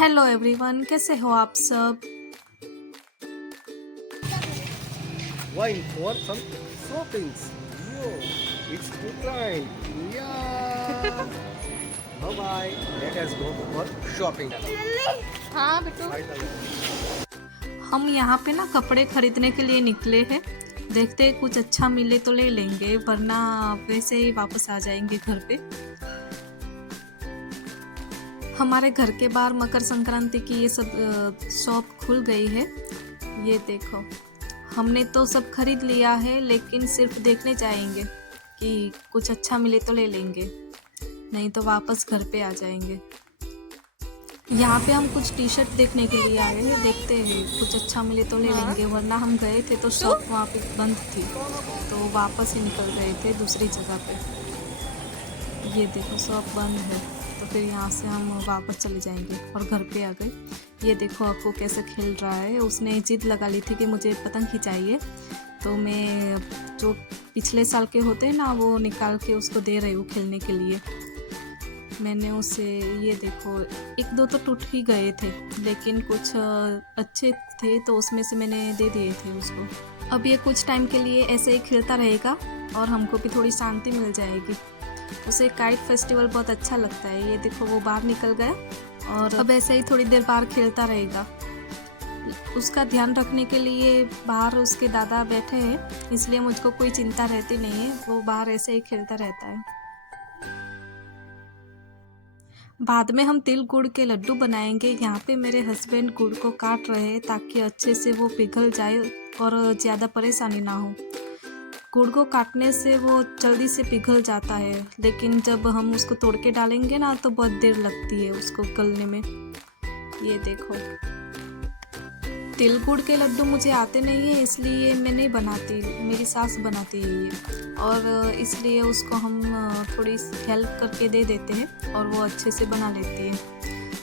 Hello everyone, कैसे हो आप सब। Wine for some shoppings. Yo, it's too time. Yeah. Bye bye. Let us go for shopping. हाँ बिट्टू। हम यहाँ पे ना कपड़े खरीदने के लिए निकले हैं। देखते हैं कुछ अच्छा मिले तो ले लेंगे, वरना वैसे ही वापस आ जाएंगे घर पे। हमारे घर के बाहर मकर संक्रांति की ये सब शॉप खुल गई है। ये देखो, हमने तो सब खरीद लिया है, लेकिन सिर्फ देखने जाएंगे कि कुछ अच्छा मिले तो ले लेंगे, नहीं तो वापस घर पे आ जाएंगे। यहाँ पे हम कुछ टी शर्ट देखने के लिए आए हैं। देखते हैं कुछ अच्छा मिले तो ले लेंगे, वरना हम गए थे तो शॉप वहाँ पे बंद थी, तो वापस ही निकल गए थे दूसरी जगह पे। ये देखो, शॉप बंद है, तो फिर यहाँ से हम वापस चले जाएंगे और घर पे आ गए। ये देखो अक्कू कैसे खेल रहा है। उसने जिद लगा ली थी कि मुझे पतंग ही चाहिए, तो मैं जो पिछले साल के होते हैं ना, वो निकाल के उसको दे रही हूँ खेलने के लिए। मैंने उसे, ये देखो, एक दो तो टूट ही गए थे, लेकिन कुछ अच्छे थे तो उसमें से मैंने दे दिए थे उसको। अब ये कुछ टाइम के लिए ऐसे ही खेलता रहेगा और हमको भी थोड़ी शांति मिल जाएगी। उसे काइट फेस्टिवल बहुत अच्छा लगता है। ये देखो, वो बाहर निकल गया और अब ऐसे ही थोड़ी देर बाहर खेलता रहेगा। उसका ध्यान रखने के लिए बाहर उसके दादा बैठे हैं, इसलिए मुझको कोई चिंता रहती नहीं है। वो बाहर ऐसे ही खेलता रहता है। बाद में हम तिल गुड़ के लड्डू बनाएंगे। यहाँ पे मेरे हस्बैंड गुड़ को काट रहे हैं ताकि अच्छे से वो पिघल जाए और ज़्यादा परेशानी ना हो। गुड़ को काटने से वो जल्दी से पिघल जाता है, लेकिन जब हम उसको तोड़ के डालेंगे ना तो बहुत देर लगती है उसको गलने में। ये देखो, तिल गुड़ के लड्डू मुझे आते नहीं है, इसलिए मैं नहीं बनाती, मेरी सास बनाती है ये, और इसलिए उसको हम थोड़ी हेल्प करके दे देते हैं और वो अच्छे से बना लेती है।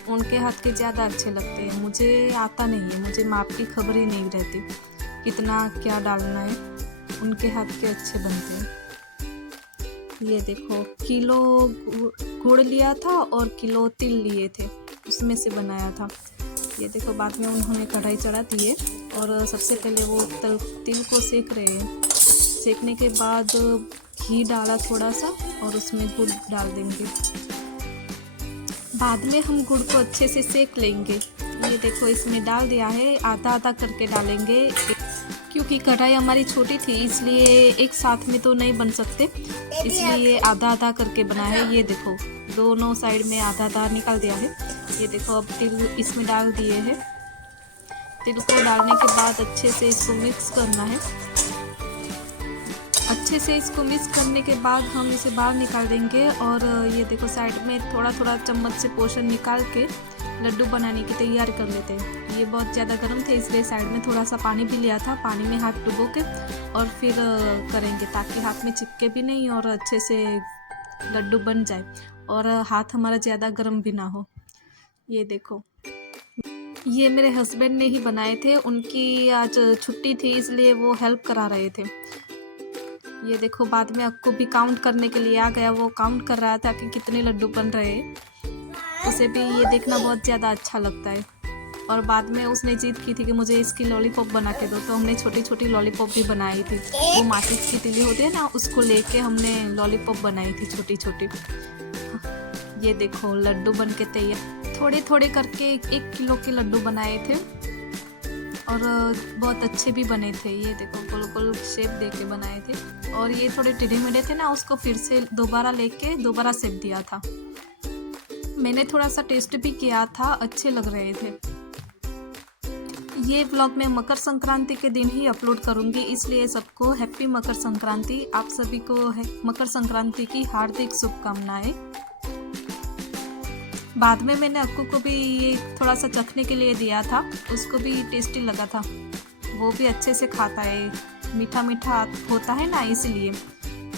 उनके हाथ के ज़्यादा अच्छे लगते हैं, मुझे आता नहीं है, मुझे माप की खबर ही नहीं रहती कितना क्या डालना है। उनके हाथ के अच्छे बनते हैं। ये देखो, किलो गुड़ लिया था और किलो तिल लिए थे, उसमें से बनाया था। ये देखो, बाद में उन्होंने कढ़ाई चढ़ा दी है और सबसे पहले वो तिल को सेक रहे हैं। सेकने के बाद घी डाला थोड़ा सा और उसमें गुड़ डाल देंगे। बाद में हम गुड़ को अच्छे से सेक लेंगे। ये देखो, इसमें डाल दिया है, आधा आधा करके डालेंगे, क्योंकि कढ़ाई हमारी छोटी थी इसलिए एक साथ में तो नहीं बन सकते, इसलिए आधा आधा करके बना है। ये देखो, दोनों साइड में आधा आधा निकाल दिया है। ये देखो, अब तिल इसमें डाल दिए हैं। तिल को डालने के बाद अच्छे से इसको मिक्स करना है। अच्छे से इसको मिक्स करने के बाद हम इसे बाहर निकाल देंगे और ये देखो, साइड में थोड़ा थोड़ा चम्मच से पोर्शन निकाल के लड्डू बनाने की तैयारी कर लेते हैं। ये बहुत ज़्यादा गर्म थे, इसलिए साइड में थोड़ा सा पानी भी लिया था, पानी में हाथ डुबो के और फिर करेंगे, ताकि हाथ में चिपके भी नहीं और अच्छे से लड्डू बन जाए और हाथ हमारा ज़्यादा गर्म भी ना हो। ये देखो, ये मेरे हस्बैंड ने ही बनाए थे, उनकी आज छुट्टी थी इसलिए वो हेल्प करा रहे थे। ये देखो, बाद में अक्कू भी काउंट करने के लिए आ गया, वो काउंट कर रहा था कि कितने लड्डू बन रहे हैं। उसे भी ये देखना बहुत ज़्यादा अच्छा लगता है। और बाद में उसने जिद की थी कि मुझे इसकी लॉलीपॉप बना के दो, तो हमने छोटी छोटी लॉलीपॉप भी बनाई थी। वो माचिस की तिल्ली होती है ना, उसको लेके हमने लॉलीपॉप बनाई थी छोटी छोटी। ये देखो, लड्डू बन के तैयार। थोड़े थोड़े करके 1 किलो के लड्डू बनाए थे और बहुत अच्छे भी बने थे। ये देखो, गोल गोल शेप दे के बनाए थे, और ये थोड़े टेढ़े मेढ़े थे ना, उसको फिर से दोबारा लेके दोबारा शेप दिया था। मैंने थोड़ा सा टेस्ट भी किया था, अच्छे लग रहे थे। ये व्लॉग मैं मकर संक्रांति के दिन ही अपलोड करूंगी, इसलिए सबको हैप्पी मकर संक्रांति। आप सभी को मकर संक्रांति की हार्दिक शुभकामनाएं। बाद में मैंने अक्कू को भी ये थोड़ा सा चखने के लिए दिया था, उसको भी टेस्टी लगा था, वो भी अच्छे से खाता है, मीठा मीठा होता है ना, इसलिए।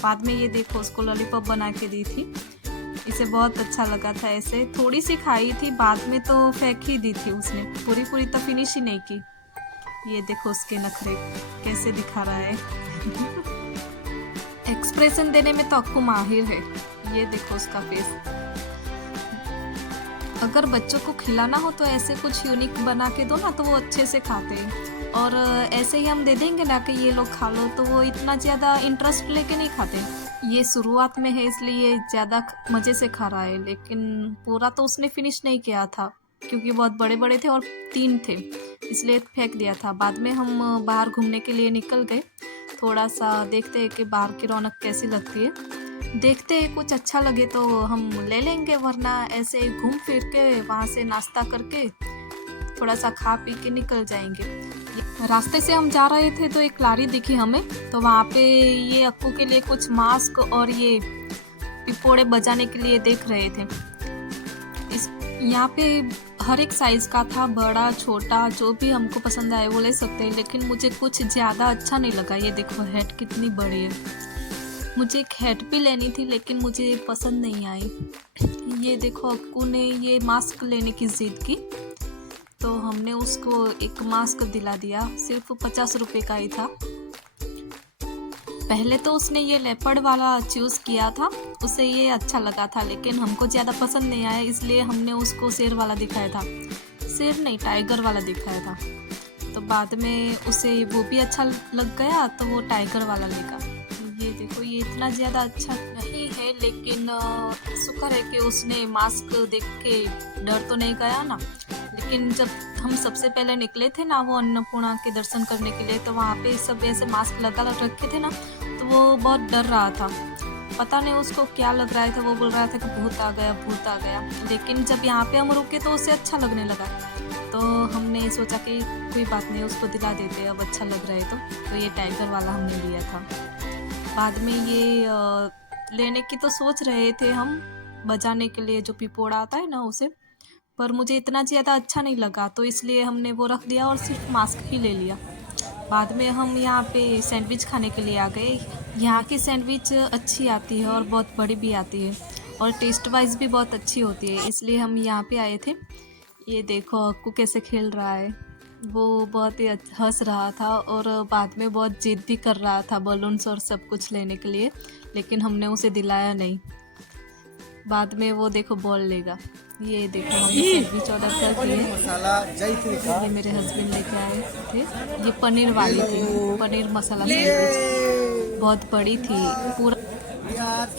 बाद में ये देखो, उसको लॉलीपॉप बना के दी थी, इसे बहुत अच्छा लगा था। ऐसे थोड़ी सी खाई थी, बाद में तो फेंक ही दी थी उसने, पूरी पूरी तो फिनिश ही नहीं की। ये देखो, उसके नखरे कैसे दिखा रहा है। एक्सप्रेशन देने में तो अक्कू माहिर है। ये देखो उसका फेस। अगर बच्चों को खिलाना हो तो ऐसे कुछ यूनिक बना के दो ना, तो वो अच्छे से खाते हैं। और ऐसे ही हम दे देंगे ना कि ये लोग खा लो, तो वो इतना ज़्यादा इंटरेस्ट लेके नहीं खाते। ये शुरुआत में है इसलिए ज़्यादा मज़े से खा रहा है, लेकिन पूरा तो उसने फिनिश नहीं किया था क्योंकि बहुत बड़े बड़े थे और 3 थे, इसलिए फेंक दिया था। बाद में हम बाहर घूमने के लिए निकल गए, थोड़ा सा देखते हैं कि बाहर की रौनक कैसी लगती है। देखते हैं कुछ अच्छा लगे तो हम ले लेंगे, वरना ऐसे ही घूम फिर के वहाँ से नाश्ता करके थोड़ा सा खा पी के निकल जाएंगे। रास्ते से हम जा रहे थे तो एक लारी दिखी हमें, तो वहाँ पे ये अक्कू के लिए कुछ मास्क और ये पिपोड़े बजाने के लिए देख रहे थे। यहाँ पे हर एक साइज का था, बड़ा छोटा, जो भी हमको पसंद आए वो ले सकते हैं, लेकिन मुझे कुछ ज़्यादा अच्छा नहीं लगा। ये देखो हेड कितनी बड़ी है, मुझे एक हेड भी लेनी थी लेकिन मुझे पसंद नहीं आई। ये देखो अक्कू ने ये मास्क लेने की ज़िद की, तो हमने उसको एक मास्क दिला दिया, सिर्फ 50 रुपये का ही था। पहले तो उसने ये लेपर्ड वाला चूज़ किया था, उसे ये अच्छा लगा था, लेकिन हमको ज़्यादा पसंद नहीं आया, इसलिए हमने उसको शेर वाला दिखाया था। शेर नहीं, टाइगर वाला दिखाया था। तो बाद में उसे वो भी अच्छा लग गया तो वो टाइगर वाला लेगा। ये देखो ये इतना ज़्यादा अच्छा नहीं है, लेकिन शुक्र है कि उसने मास्क देख के डर तो नहीं गया ना। लेकिन जब हम सबसे पहले निकले थे ना वो अन्नपूर्णा के दर्शन करने के लिए, तो वहाँ पे सब ऐसे मास्क लगा रखे थे ना, तो वो बहुत डर रहा था। पता नहीं उसको क्या लग रहा था, वो बोल रहा था कि भूत आ गया, भूत आ गया। लेकिन जब यहाँ पे हम रुके तो उसे अच्छा लगने लगा, तो हमने सोचा कि कोई बात नहीं, उसको दिला देते, अब अच्छा लग रहा है तो ये टाइगर वाला हमने लिया था। बाद में ये लेने की तो सोच रहे थे हम, बजाने के लिए जो पिपोड़ा आता है ना उसे, पर मुझे इतना ज़्यादा अच्छा नहीं लगा, तो इसलिए हमने वो रख दिया और सिर्फ मास्क ही ले लिया। बाद में हम यहाँ पे सैंडविच खाने के लिए आ गए। यहाँ की सैंडविच अच्छी आती है और बहुत बड़ी भी आती है, और टेस्ट वाइज भी बहुत अच्छी होती है, इसलिए हम यहाँ पे आए थे। ये देखो अक्कू कैसे खेल रहा है, वो बहुत ही हंस रहा था और बाद में बहुत जिद भी कर रहा था बलून्स और सब कुछ लेने के लिए, लेकिन हमने उसे दिलाया नहीं। बाद में वो देखो बॉल लेगा। ये देखो हमने सैंडविच ऑर्डर कर दिए, ये मेरे हस्बैंड लेके आए थे। ये पनीर वाली थी, पनीर मसाला सैंडविच, बहुत बड़ी थी, पूरा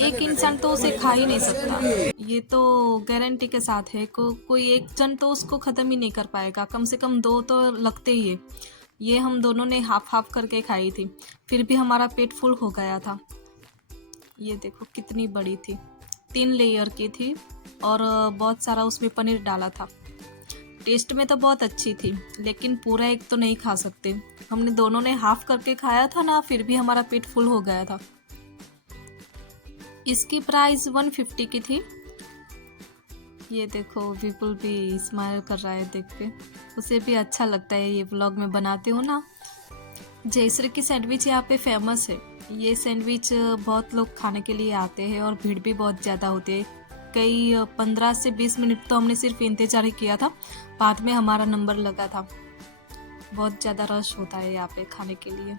एक इंसान तो उसे खा ही नहीं सकता। ये तो गारंटी के साथ है कोई एक जन तो उसको ख़त्म ही नहीं कर पाएगा, कम से कम 2 तो लगते ही है। ये हम दोनों ने हाफ हाफ करके खाई थी, फिर भी हमारा पेट फुल हो गया था। ये देखो कितनी बड़ी थी, 3 लेयर की थी और बहुत सारा उसमें पनीर डाला था। टेस्ट में तो बहुत अच्छी थी, लेकिन पूरा एक तो नहीं खा सकते, हमने दोनों ने हाफ करके खाया था ना, फिर भी हमारा पेट फुल हो गया था। इसकी प्राइस 150 की थी। ये देखो विपुल भी स्माइल कर रहा है देख के, उसे भी अच्छा लगता है, ये व्लॉग में बनाती हूँ ना। जयश्री की सैंडविच यहाँ पे फेमस है, ये सैंडविच बहुत लोग खाने के लिए आते हैं और भीड़ भी बहुत ज़्यादा होती है। कई 15 से 20 मिनट तो हमने सिर्फ इंतज़ार ही किया था, बाद में हमारा नंबर लगा था। बहुत ज़्यादा रश होता है यहाँ पे खाने के लिए।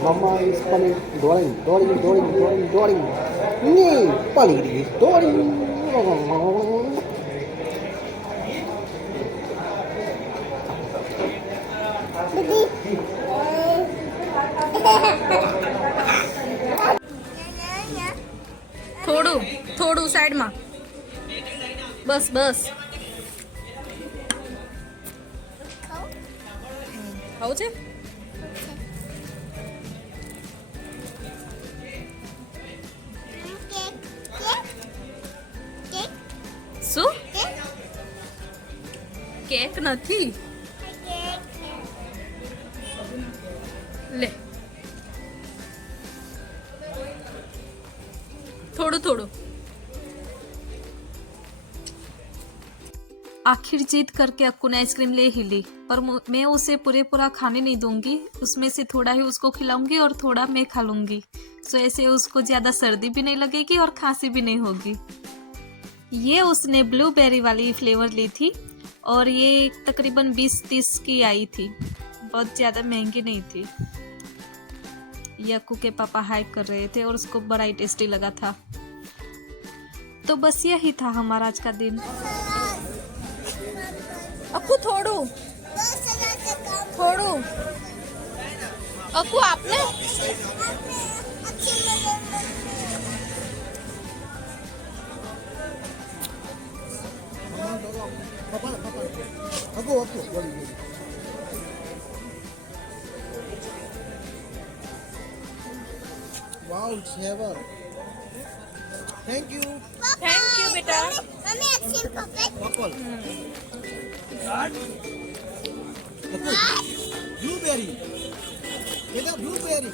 Mama is coming, Doring. Nee, Polly is Doring. થોડું સાઈડમાં, બસ ખાવું છે? શું? કેક નથી, લે થોડું। आखिर जीत करके अक्कू ने आइसक्रीम ले ही ली, पर मैं उसे पूरा खाने नहीं दूंगी, उसमें से थोड़ा ही उसको खिलाऊंगी और थोड़ा मैं खा लूंगी, सो ऐसे उसको ज़्यादा सर्दी भी नहीं लगेगी और खांसी भी नहीं होगी। ये उसने ब्लूबेरी वाली फ्लेवर ली थी और ये तकरीबन 20-30 की आई थी, बहुत ज़्यादा महंगी नहीं थी। ये अक्कू के पापा हाइक कर रहे थे और उसको बड़ा ही टेस्टी लगा था। तो बस यही था हमारा आज का दिन। अक्कू થોડું થોડું अक्कू आपने Aku. Wow, it's never. Thank you. Thank you बेटा Purple. Blueberry. Beta blueberry.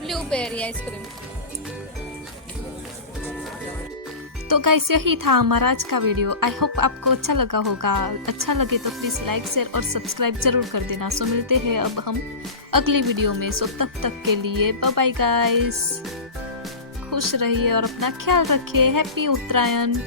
Blueberry ice cream. तो गाइस यही था हमारा आज का वीडियो। आई होप आपको अच्छा लगा होगा। अच्छा लगे तो प्लीज़ लाइक शेयर और सब्सक्राइब जरूर कर देना। सो मिलते हैं अब हम अगली वीडियो में। सो तब तक के लिए बाय बाय गाइस। खुश रहिए और अपना ख्याल रखिए। हैप्पी उत्तरायण।